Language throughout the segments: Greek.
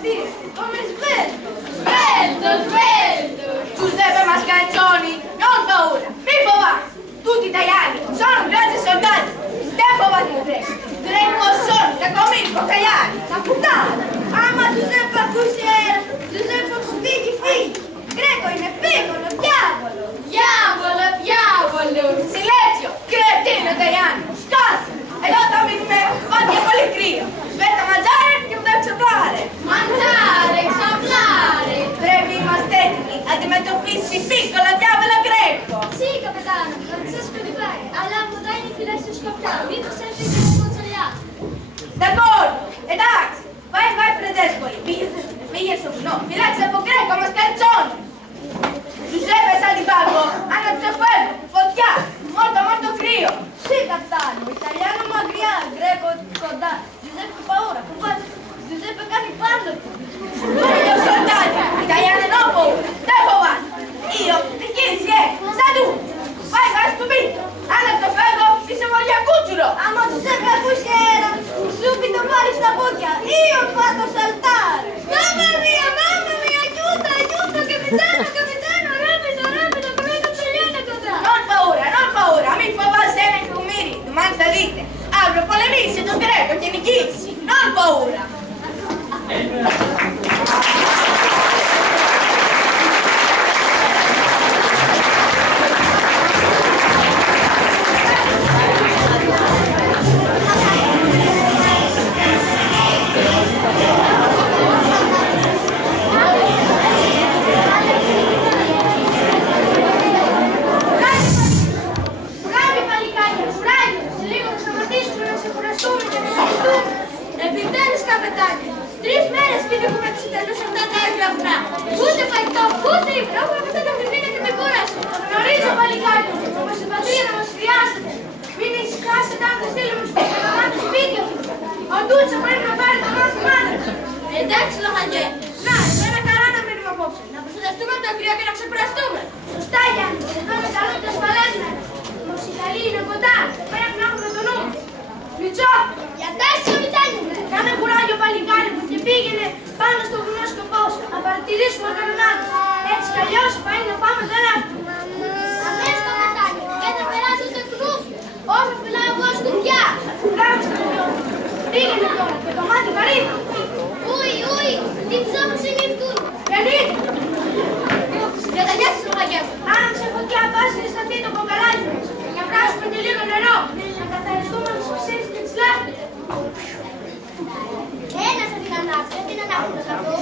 dire, come svelto. Svelto. Giuseppe Mascalzoni, non paura, mi fovate. Tutti italiani sono grandi soldati. Tempo va di Greco sono, da comico, Caiani, la puttana. Ama Giuseppe Cusiera, Giuseppe figli. Greco in piccolo, diavolo. Silenzio, cretino italiano, scansa. E io dammi di me, fatti a policrio. Aspetta a mangiare che mi devo soplare. Soplare. Brevi masterichi, adimento pissi, piccola diavola Greco. Sì, capitano, Francesco Di Pai, all'anno dai di filassi scoppare, vinto sempre che non consoliato. D'accordo, e Dax, vai Francescoli, no, Filazza Greco, Mascalzoni. Giuseppe Salibago, Anna Zaffello, Fottia, molto crio. Sì, capitano, italiano magriano, greco soldati, Giuseppe Paura, Giuseppe Caripando. Io soldati, italiano non paura, devo avanti. Io, e chi si è? Saluto, vai stupito. Anna Zaffello, ti si voglia cucciolo. Amo Giuseppe Cusiera, subito fuori sta bucchia, io ho fatto saltare. Mamma mia, aiuto, capitano. Non paura, mi fa valsene con miri, domani salite. Apro polemici, tu greco, tieni chissì, non paura. Εντάξει, λοχαντζέ. Να, ένα καλά να μείνουμε απόψε. Να προστατευτούμε από τα κρύα και να ξεκουραστούμε. Σωστά, Γιάννη. Εδώ είναι καλό και ασφαλέσμενο. Όμως η καλή είναι κοντά. Πρέπει να έχουμε το νου. Μητσό, για τέσσερα Μητσάνι. Κάνε κουράγιο παλικάρι μου και πήγαινε πάνω στο βουνό σκοπό σου. Να παρατηρήσουμε κανονάδες. Έτσι κι αλλιώς πάει να πάμε τον άκρη. Αμέσως το κατάνιο. Και θα περάσει στο κουνούφι. Όσο φυλάω εγώ σκουπιά. Μπράβο στο κουνό. Πήγαινε τώρα και το μάτι καρύδι. Ουι, τι ψώμους είναι αυτού. Γεννήτη. Καταγιάσεις το μαγιό. Άνοιξε φωτιά, βάζει να σταθεί το κοκαλάκι μας. Για βράσουμε και λίγο νερό. Να καθαριστούμε τις ψήσεις και τις λάμπες. Ένα θα την ανάψει, δεν την ανάψει το κακό.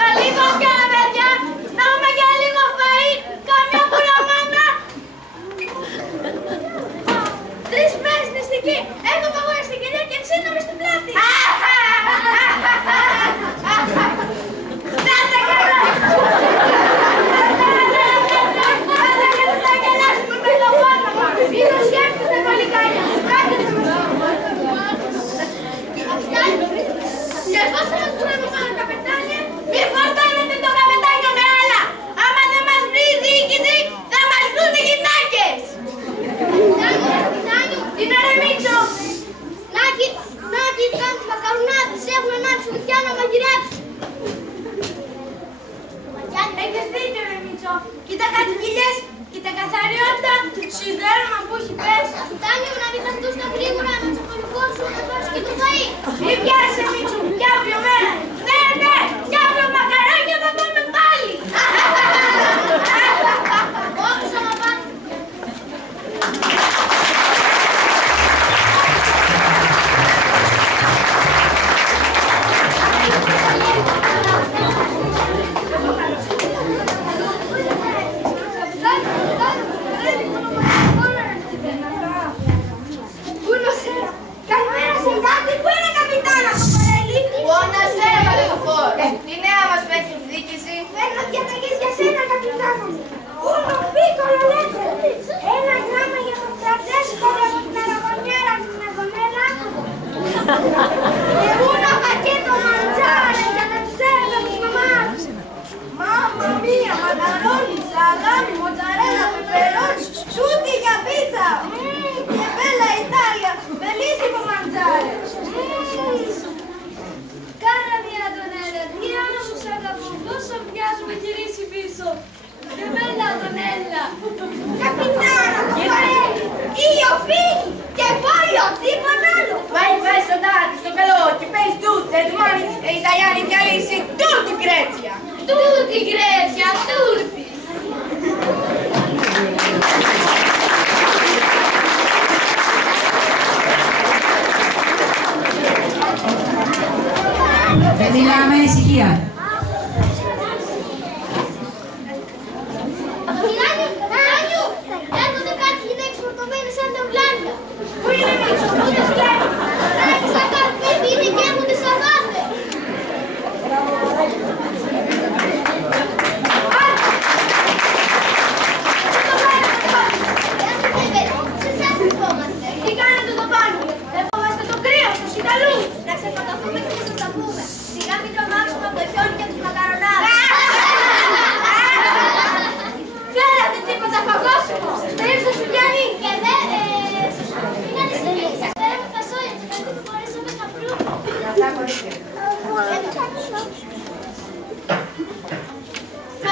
Καλή κόφια, παιδιά! Να έχουμε και λίγο φαΐ! Καμιά πουραμάνα! 3 μέρες νηστική! Έχω παγόρα στην κυρία και ψήνομαι στην πλάτη! Να σε καλά! Θα γελάσουμε με το πόνο μας! Μην το σκέφτεστε, παλικάρια! Κάντε το μας! Και εφόσον μας δούμε πάνω, καπετάνια, μη φορτώνετε το καπετάνιο με άλλα! Άμα δεν μας βρει η διοίκηση, θα μας βρουν οι γυναίκες! Τι είναι ρε Μίτσο! Νάκη, κάνουν μακαρουνάδες, έχουν ανάψει φωτιά να μαγειρέψουν. Έχεις δίκιο ρε Μίτσο! Κοίτα κάτι κοιλιές, κοίτα καθαριότητα, σιδέρωμα που έχει πέσει. Καπιτάνιο, να μην χαθούν στα γρήγορα, να τσοκολικώσουν, να δώσει και το φαΐ. Μη πιάσε Μίτσο, κι αύριο μέρα! Ναι, κι αύριο μακαρόνια θα πάμε πάλι! Όχι, σωμαπάτι. Καλημέρα σε κάτι, πού είναι καπιτάνα το παρέλι! Buonasera, Μαλακοφόρ! Τι νέα μας φέρνει η διοίκηση? Φέρνω διαταγές για σένα, καπιτάνα μου! Uno piccolo lettero! Ένα γράμμα για τον Φραντσέσκο από την αραβωνιέρα την Μεδονέλα και uno pacchetto mangiare για να τους έρθω της μαμάς! Mamma mia, μακαρόνι!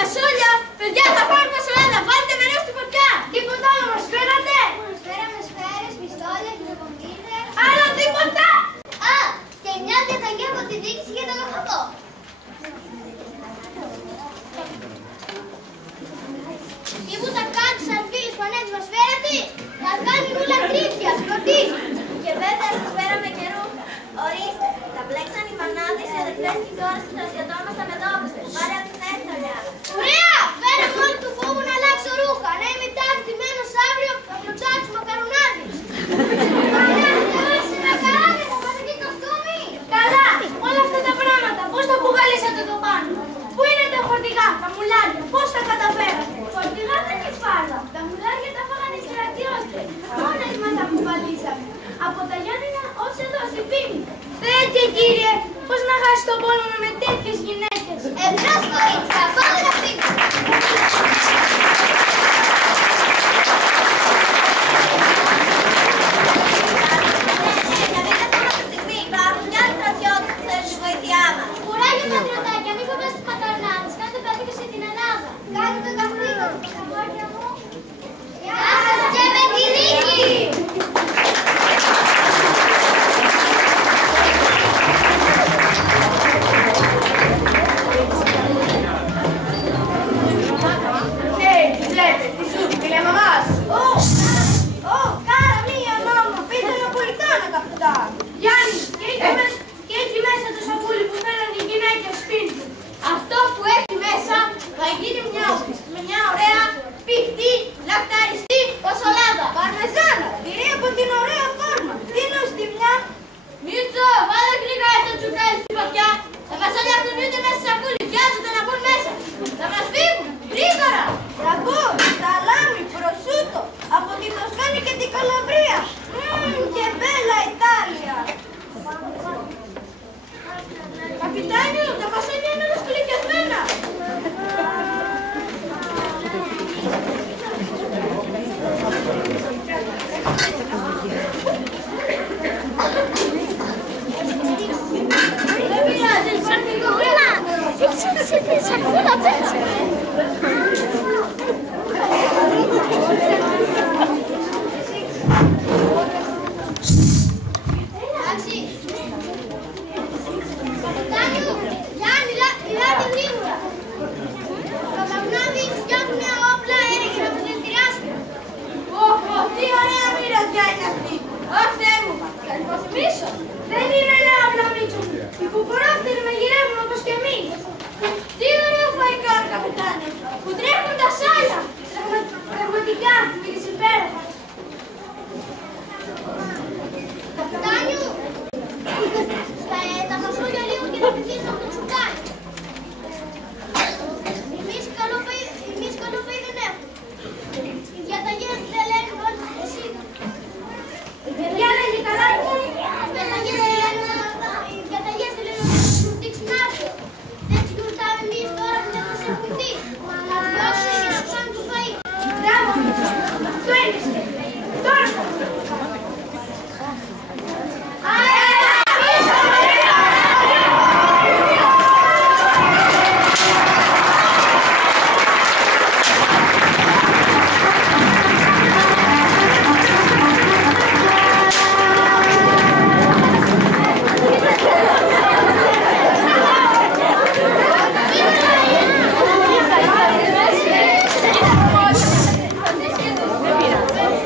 φασόλια! Παιδιά, θα πάμε φασολάδα! Βάλτε νερό στη φωτιά! Τίποτα άλλο μας φέρατε! Μας φέραμε σφαίρες, πιστόλια, χειροκομίδες. Άλλο τίποτα! Α, και μια διαταγή από τη διοίκηση για τον οχατό. Τίποτα κάτω, σαρφίλες, φανέτες μας φέρατε! Θα κάνουν όλα τρίπια, σκοτίζουν. Και βέβαια σας φέραμε και ρούχα. Ορίστε, τα μπλέξαν οι μανάδες, οι αδερφές και τώρα στην στρατιωτών μας τα μετώπισαν. Πάρε από την έρθαλια. Ωραία! Φέρε μόνο του φόβου να αλλάξω ρούχα. Να είμαι τακτημένος αύριο να πλουτσάξουμε μακαρουνάδες. Πανάθετε να κάνετε, θα πάτε και κοστούμι. Καλά! Όλα αυτά τα πράγματα πώς τα κουβαλήσατε το πάνω? Πού είναι τα φορτηγά, τα μουλάρια, πώς τα καταφέρατε? Φορτηγά δεν υπάρχει. Τα μουλάρια τα φάγανε οι στρατιώτες. Μόνες μας τα κουβαλήσαμε. Από τα Γιάννηνα ως εδώ στην Πίνη. Θέτε κύριε, πώς να χάσει τον πόλεμο με τέτοιες γυναίκες? Εμπρός κορίτσια, πάμε να φύγουμε. Γιατί δεν πούμε αυτή τη στιγμή, υπάρχουν κι άλλοι στρατιώτες που θέλουν τη βοήθειά μας. Κουράγιο πατριωτάκια, μην φοβάστε τους παταρνάδες. Κάντε περίπτωση την Ελλάδα. Κάντε το καφρίδο. Αγόρια μου. Γεια σας και με τη νίκη! Ναι, τι λέτε, τι σου, τη λέει μαμάς? Κάρα μία μάμα, πείτε Ναπολιτάνα καπιτά. Γιάννη, και έχει μέσα το σακούλι που φέρανε οι γυναίκες σπίτι. Αυτό που έχει μέσα θα γίνει μια ωραία πηχτή, λακταριστή φασολάδα. Παρμεζάνα, τυρί από την ωραία φόρμα. Δίνω στη μια. Μίτσο, βάλε γλυκά το τσουκάλι στη φωτιά. Τα φασόλια κουνιούνται μέσα στο σακούλι, βιάζονται να μπουν μέσα. Θα μας φύγουν, γρήγορα. Ραγκό, σαλάμι, προσούτο, από τη Τοσκάνη και την Καλαβρία. Και μπέλα Ιτάλια. Καπιτάνιο, τα φασόλια είναι όλα σκουλικιασμένα. Δεν πειράζει, υπάρχει γρήγορα. Έτσι, σακούλα πέτσε. Εντάξει. Καπιτάνιο, Γιάννη, μιλάτε γρήγορα. Τα μαγνάδι φτιάχνουν όπλα αέρα για να μας δηλητηριάσουν. Τι ωραία μοιρασιά είναι αυτή. Αχ, Θεέ μου, θα υποθυμίσω. Δεν είναι ένα όπλα, Μίτσο. Οι κουκουρόφτες μαγειρεύουν όπως και εμείς. Τι ωραίο φαϊκά, καπιτάνιο, που τρέχουν τα σάλια. Πραγματικά, μίλησε υπέροχα. Καπιτάνιο, τα φασόλια λίγο και να πηδήσουν από το τσουκάλι. Εμείς καλό φαΐ δεν έχουμε. Οι διαταγές δεν λένε μόνο εσύ. Παιδιά, δεν είναι καλά. Οι διαταγές δεν λένε να σου δείξουν άδειο. Έτσι γιορτάμε εμείς τώρα που δεν μας έχουν δει. Να διώξουν και να ψώνουν το φαΐ. Μπράβο, Μίτσο. Αυτό είναι σκέφτη. Τώρα θα το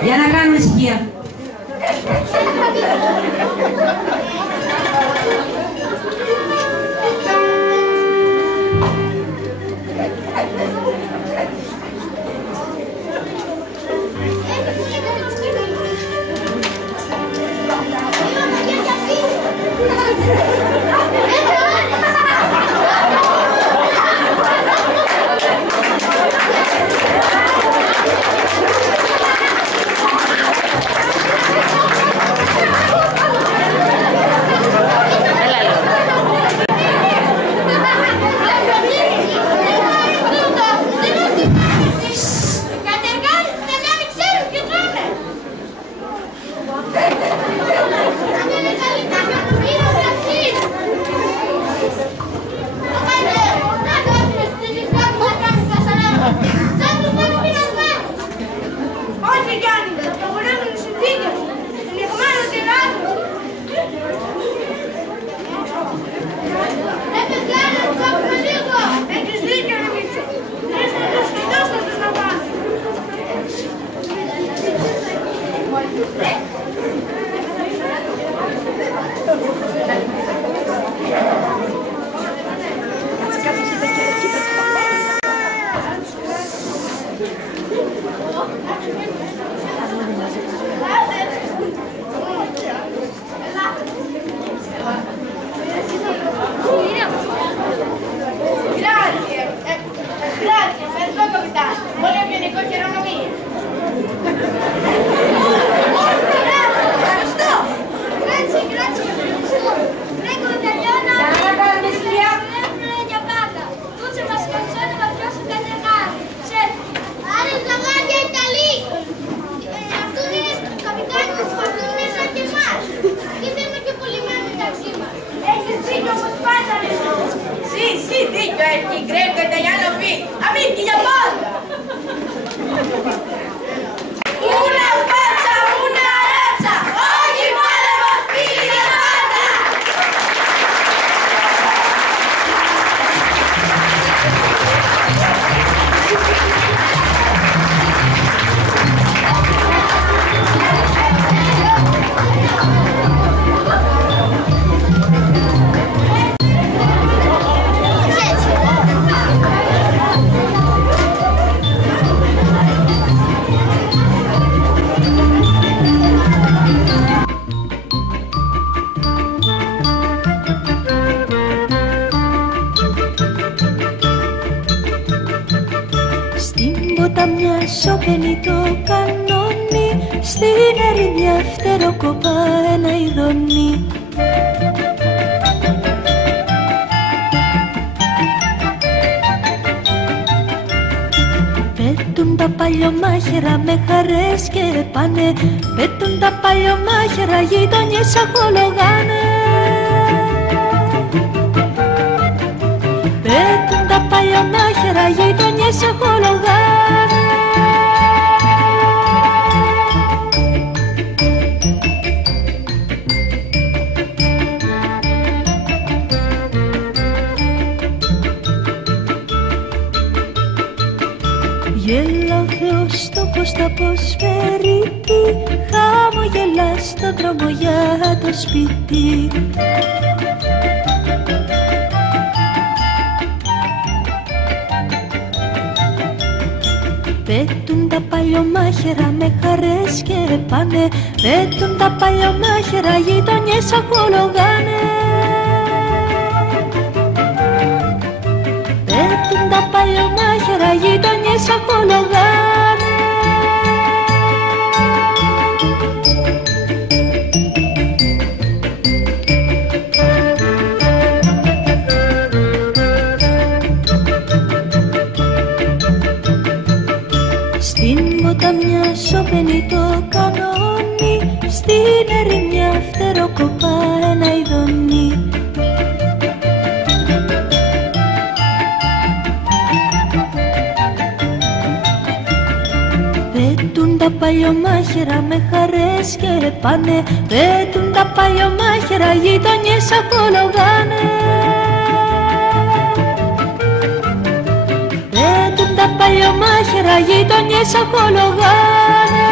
Για να κάνουμε ησυχία. Thank you. ποταμιά σωπαίνει το κανόνι, στην ερημιά φτεροκοπά ένα ειδονί. Πέτουν τα παλιωμάχερα με χαρές και πάνε, πέτουν τα παλιωμάχερα, γειτονιές ακολογάνε. Πέτουν τα παλιωμάχερα, γειτονιές ακολογάνε. Γέλα ο Θεός στο φως τα αποσφαιρείται, χαμογελά στο δρόμο για το σπίτι. Πέτουν τα παλιωμάχερα με χαρές και πάνε, πέτουν τα παλιωμάχερα, γειτονιές ακολογάνε. Πέτουν τα παλιωμάχερα, γειτονιές ακολογάνε. Στην ποταμιά σωπαίνει το κανόνι, στην ερημιά φτεροκοπά ένα ειδονί. Πέτουν τα παλιωμάχερα με χαρές και πάνε, πέτουν τα παλιωμάχερα, γειτονιές ακολογάνε. Πέτουν τα παλιωμάχερα, γειτονιές ακολογάνε.